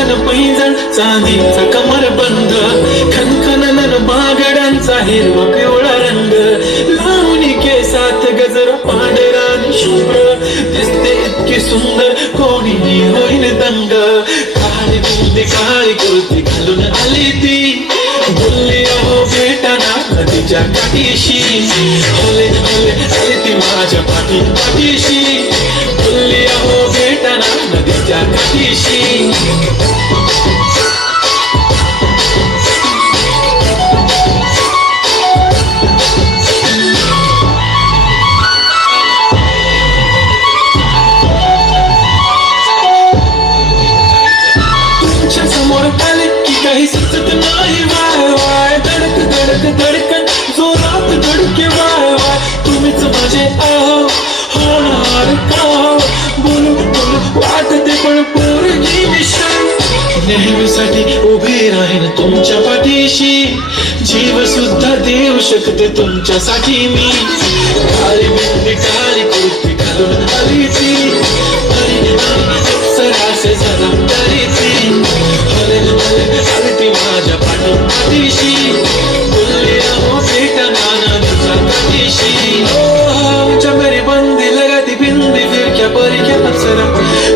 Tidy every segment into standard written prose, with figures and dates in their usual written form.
खनखनन पैंजण चांदीचा कमरबंद, खनखनन बागडांचा हिरवा पिवळा रंग, लावणी केसात गजर पांढरा आणि शुभ्र, दिसते इतकी सुंदर कोणीही होईन दंग. काळी बिंदी काळी कुर्ती घालून आली ती, बोलली अहो भेटाना नदीच्या काठीशी, हले हले आली ती माझ्या पाठीशी, बोलली अहो भेटाना नदीच्या काठीशी. तुमच्या समोर आले की काही सुचत नाही, वाय वाय धडक धडक धडकन जोरात धडके, वाय वाय तुम्हीच माझे आहो होणार का, बोलू बोलू वाटते पण पोरगी मिशन, नेहमीसाठी उभी राहीन तुमच्या पाठीशी, जीव सुद्धा देऊ शकते तुमच्यासाठी मी. काळी बिंदी काळी कुर्ती घालून आली ती, अप्सरासे जबाबदारी ती, हले हले आली ती माझ्या पाठीशी, बोलली अहो भेटना नदीच्या काठीशी. आमच्या मेरी बंदी लगाती बिंदी फिर क्या परी क्या अप्सरा,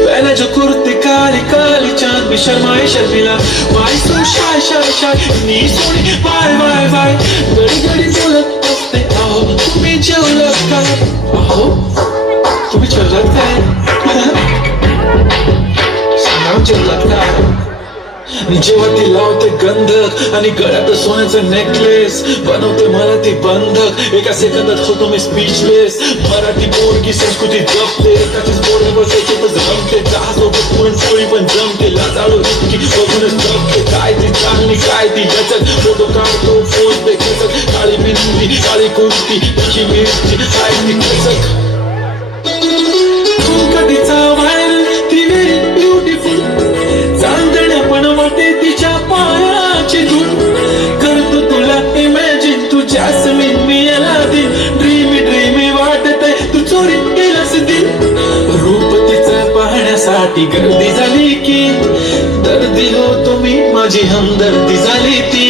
पहले जो कुर्ती काली काली चांद भी शर्माए शर्मिला, वाई तू शाय शाय शाय नी सोनी वाय वाय वाय, घडी घडी बोलत असते अहो तुम्ही जेवलात का, अहो तुम्ही जेवलात काय, सांगा जेवलात का. जेव्हा ती लावते गंधक आणि गळ्यात सोन्याचं नेकलेस, बनवते मला ती बंधक, एका सेकंदात होतो मी स्पीचलेस. मराठी पोरगी संस्कृती जपते, एकाचीच बोर्ड बसायचीच रमते, चहासोबत पुरणपोळी पण जमते, लाजाळू इतकी बघूनच जमते, काय ती चांगली काय ती लचक, फोटो काढतो पोस्ट देखत, काळी बिंदी काळी कुर्ती तिची मिरची काय ती कसक, कधीचा व्हायरल ती व्हेरी ब्युटिफुल, चांदण्या पण वाटे तिच्या पायाची धूल, करतो तुला इमॅजिन तू जॅस्मिन मी अलादीन, ड्रीमी ड्रीमी वाटतंय तू चोरी केलंस दिल. रूप तिचं पाहण्यासाठी गर्दी झाली की, दर्दी हो तुम्ही माझी हमदर्दी झाली ती.